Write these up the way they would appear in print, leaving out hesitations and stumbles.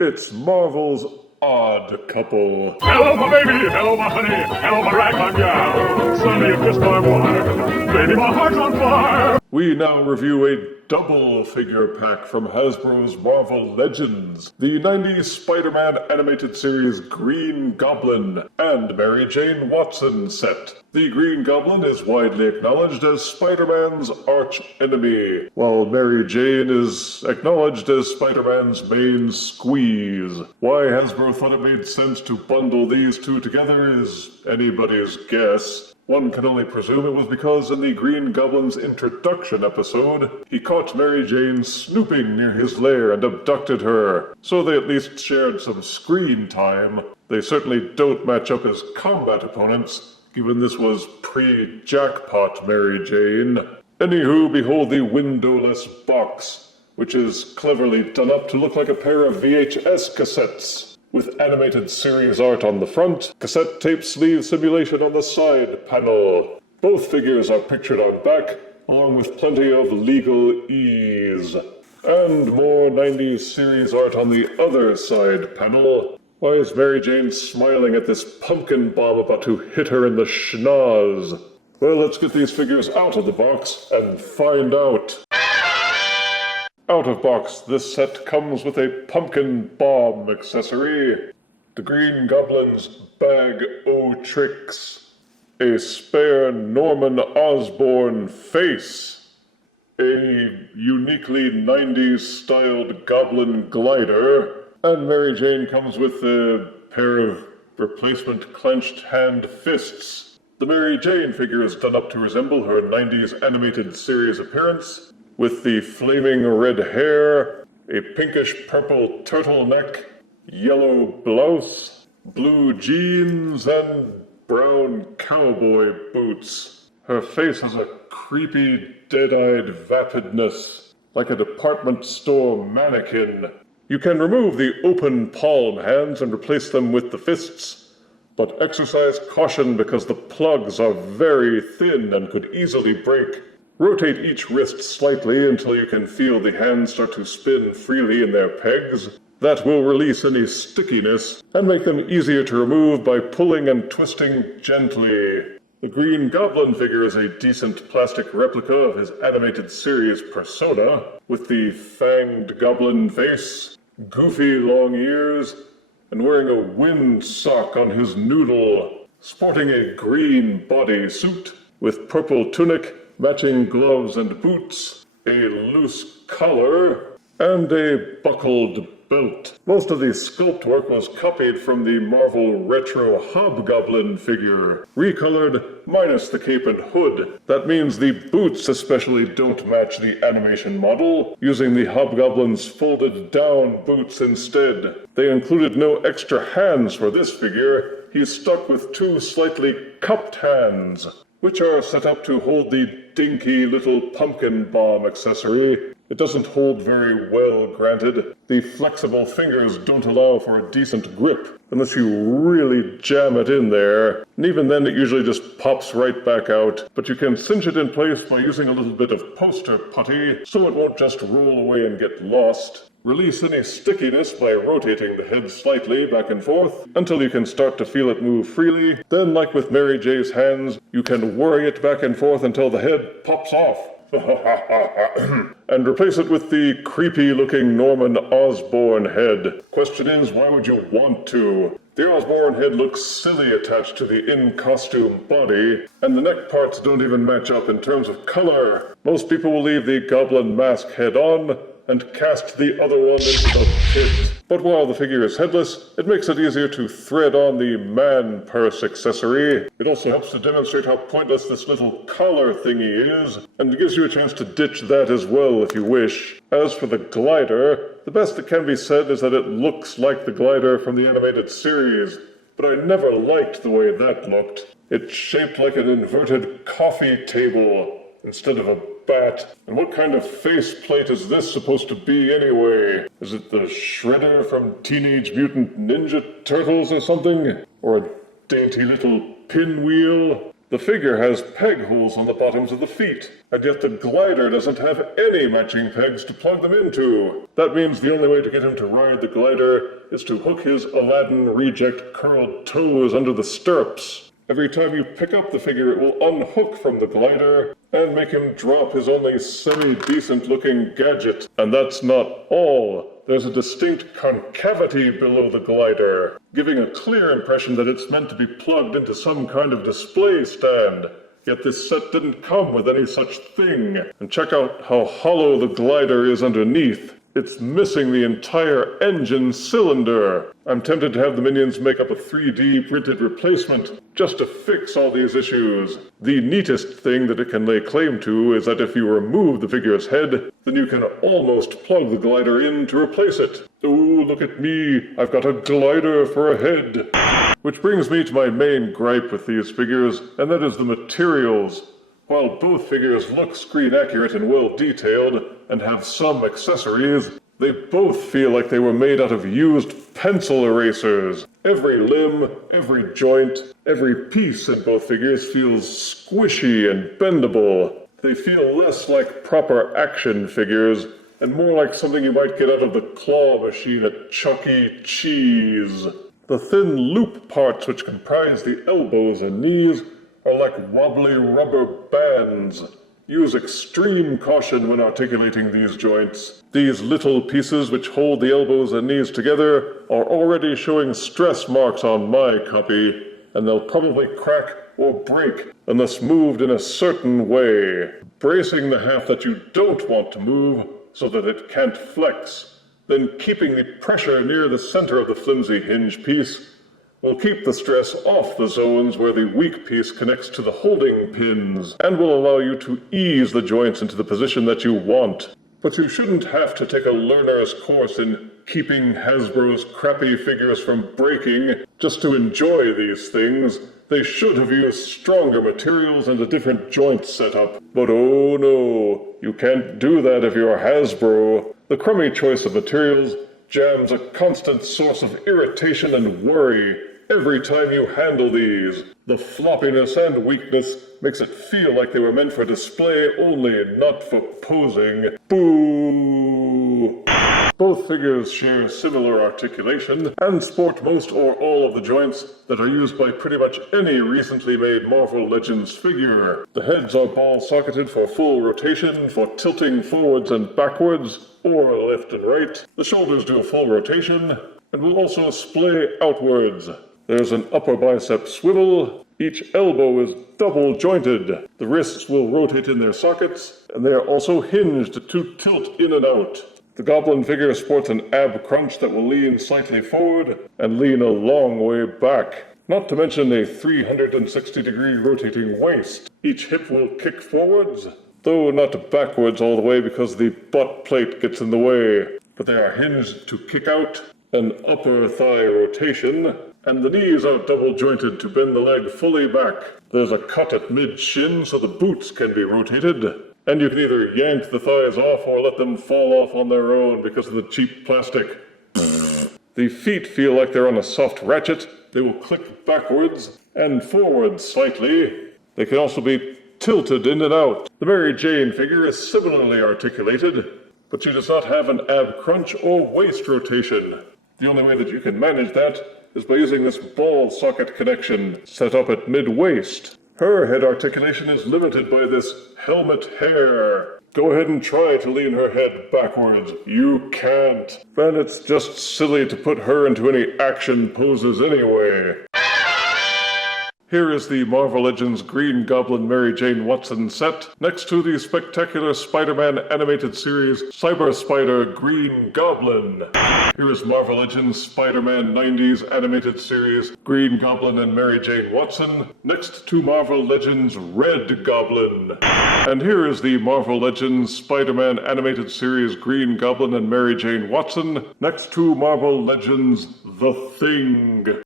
It's Marvel's Odd Couple. Hello, my baby. Hello, my honey. Hello, my ragtime gal. Sonny, you kissed my wife. Baby, my heart's on fire. We now review a double figure pack from Hasbro's Marvel Legends, the 90s Spider-Man animated series Green Goblin and Mary Jane Watson set. The Green Goblin is widely acknowledged as Spider-Man's arch-enemy, while Mary Jane is acknowledged as Spider-Man's main squeeze. Why Hasbro thought it made sense to bundle these two together is anybody's guess. One can only presume it was because in the Green Goblin's introduction episode, he caught Mary Jane snooping near his lair and abducted her, so they at least shared some screen time. They certainly don't match up as combat opponents, given this was pre-jackpot Mary Jane. Anywho, behold the windowless box, which is cleverly done up to look like a pair of VHS cassettes, with animated series art on the front, cassette tape sleeve simulation on the side panel. Both figures are pictured on back, along with plenty of legal ease. And more 90s series art on the other side panel. Why is Mary Jane smiling at this pumpkin bomb about to hit her in the schnoz? Well, let's get these figures out of the box and find out. Out of box, this set comes with a pumpkin bomb accessory, the Green Goblin's Bag o' Tricks, a spare Norman Osborn face, a uniquely 90s styled goblin glider, and Mary Jane comes with a pair of replacement clenched hand fists. The Mary Jane figure is done up to resemble her 90s animated series appearance, with the flaming red hair, a pinkish-purple turtleneck, yellow blouse, blue jeans, and brown cowboy boots. Her face has a creepy, dead-eyed vapidness, like a department store mannequin. You can remove the open palm hands and replace them with the fists, but exercise caution because the plugs are very thin and could easily break. Rotate each wrist slightly until you can feel the hands start to spin freely in their pegs. That will release any stickiness and make them easier to remove by pulling and twisting gently. The Green Goblin figure is a decent plastic replica of his animated series persona, with the fanged goblin face, goofy long ears, and wearing a windsock on his noodle, sporting a green bodysuit with purple tunic, matching gloves and boots, a loose collar, and a buckled belt. Most of the sculpt work was copied from the Marvel Retro Hobgoblin figure, recolored minus the cape and hood. That means the boots especially don't match the animation model, using the Hobgoblin's folded down boots instead. They included no extra hands for this figure. He's stuck with two slightly cupped hands, which are set up to hold the dinky little pumpkin bomb accessory. It doesn't hold very well, granted. The flexible fingers don't allow for a decent grip, unless you really jam it in there. And even then it usually just pops right back out. But you can cinch it in place by using a little bit of poster putty, so it won't just roll away and get lost. Release any stickiness by rotating the head slightly back and forth until you can start to feel it move freely. Then, like with Mary J's hands, you can worry it back and forth until the head pops off. And replace it with the creepy-looking Norman Osborn head. Question is, why would you want to? The Osborn head looks silly attached to the in-costume body, and the neck parts don't even match up in terms of color. Most people will leave the goblin mask head on and cast the other one into the pit. But while the figure is headless, it makes it easier to thread on the man purse accessory. It also helps to demonstrate how pointless this little collar thingy is, and gives you a chance to ditch that as well if you wish. As for the glider, the best that can be said is that it looks like the glider from the animated series, but I never liked the way that looked. It's shaped like an inverted coffee table instead of a bat. And what kind of faceplate is this supposed to be anyway? Is it the Shredder from Teenage Mutant Ninja Turtles or something? Or a dainty little pinwheel? The figure has peg holes on the bottoms of the feet, and yet the glider doesn't have any matching pegs to plug them into. That means the only way to get him to ride the glider is to hook his Aladdin reject curled toes under the stirrups. Every time you pick up the figure, it will unhook from the glider and make him drop his only semi-decent looking gadget. And that's not all. There's a distinct concavity below the glider, giving a clear impression that it's meant to be plugged into some kind of display stand. Yet this set didn't come with any such thing. And check out how hollow the glider is underneath. It's missing the entire engine cylinder. I'm tempted to have the minions make up a 3D printed replacement just to fix all these issues. The neatest thing that it can lay claim to is that if you remove the figure's head, then you can almost plug the glider in to replace it. Oh, look at me, I've got a glider for a head. Which brings me to my main gripe with these figures, and that is the materials. While both figures look screen accurate and well detailed, and have some accessories, they both feel like they were made out of used pencil erasers. Every limb, every joint, every piece in both figures feels squishy and bendable. They feel less like proper action figures, and more like something you might get out of the claw machine at Chuck E. Cheese. The thin loop parts which comprise the elbows and knees are like wobbly rubber bands. Use extreme caution when articulating these joints. These little pieces which hold the elbows and knees together are already showing stress marks on my copy, and they'll probably crack or break unless moved in a certain way, bracing the half that you don't want to move so that it can't flex, then keeping the pressure near the center of the flimsy hinge piece will keep the stress off the zones where the weak piece connects to the holding pins, and will allow you to ease the joints into the position that you want. But you shouldn't have to take a learner's course in keeping Hasbro's crappy figures from breaking just to enjoy these things. They should have used stronger materials and a different joint setup. But oh no, you can't do that if you're Hasbro. The crummy choice of materials jams a constant source of irritation and worry every time you handle these. The floppiness and weakness makes it feel like they were meant for display only, not for posing. Boo! Both figures share similar articulation and sport most or all of the joints that are used by pretty much any recently made Marvel Legends figure. The heads are ball-socketed for full rotation, for tilting forwards and backwards, or left and right. The shoulders do a full rotation, and will also splay outwards. There's an upper bicep swivel. Each elbow is double jointed. The wrists will rotate in their sockets, and they are also hinged to tilt in and out. The Goblin figure sports an ab crunch that will lean slightly forward and lean a long way back. Not to mention a 360-degree rotating waist. Each hip will kick forwards, though not backwards all the way because the butt plate gets in the way. But they are hinged to kick out, an upper thigh rotation, and the knees are double jointed to bend the leg fully back. There's a cut at mid-shin so the boots can be rotated. And you can either yank the thighs off or let them fall off on their own because of the cheap plastic. The feet feel like they're on a soft ratchet. They will click backwards and forwards slightly. They can also be tilted in and out. The Mary Jane figure is similarly articulated, but she does not have an ab crunch or waist rotation. The only way that you can manage that is by using this ball socket connection set up at mid-waist. Her head articulation is limited by this helmet hair. Go ahead and try to lean her head backwards. You can't. And it's just silly to put her into any action poses anyway. Here is the Marvel Legends Green Goblin Mary Jane Watson set, next to the spectacular Spider-Man animated series Cyber Spider Green Goblin. Here is Marvel Legends Spider-Man 90s animated series Green Goblin and Mary Jane Watson, next to Marvel Legends Red Goblin. And here is the Marvel Legends Spider-Man animated series Green Goblin and Mary Jane Watson, next to Marvel Legends The Thing.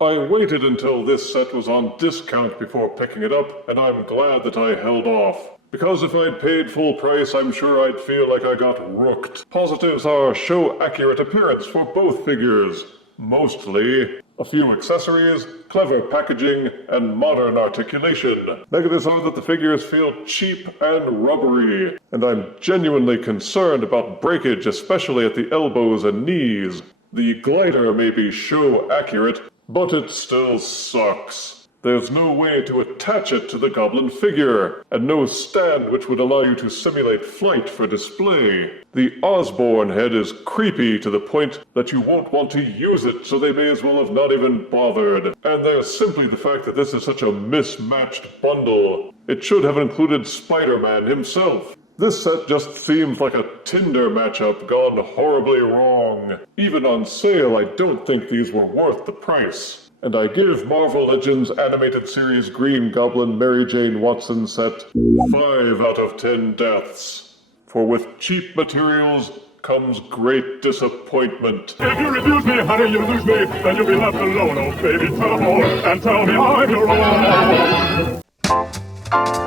I waited until this set was on discount before picking it up, and I'm glad that I held off. Because if I'd paid full price, I'm sure I'd feel like I got rooked. Positives are show-accurate appearance for both figures. Mostly. A few accessories, clever packaging, and modern articulation. Negatives are that the figures feel cheap and rubbery, and I'm genuinely concerned about breakage, especially at the elbows and knees. The glider may be show accurate, but it still sucks. There's no way to attach it to the goblin figure, and no stand which would allow you to simulate flight for display. The Osborne head is creepy to the point that you won't want to use it, so they may as well have not even bothered. And there's simply the fact that this is such a mismatched bundle. It should have included Spider-Man himself. This set just seems like a Tinder matchup gone horribly wrong. Even on sale, I don't think these were worth the price. And I give Marvel Legends Animated Series Green Goblin Mary Jane Watson set 5 out of 10 deaths. For with cheap materials comes great disappointment. If you refuse me, honey, you lose me, then you'll be left alone. Oh, baby, tell them all, and tell me I'm your own.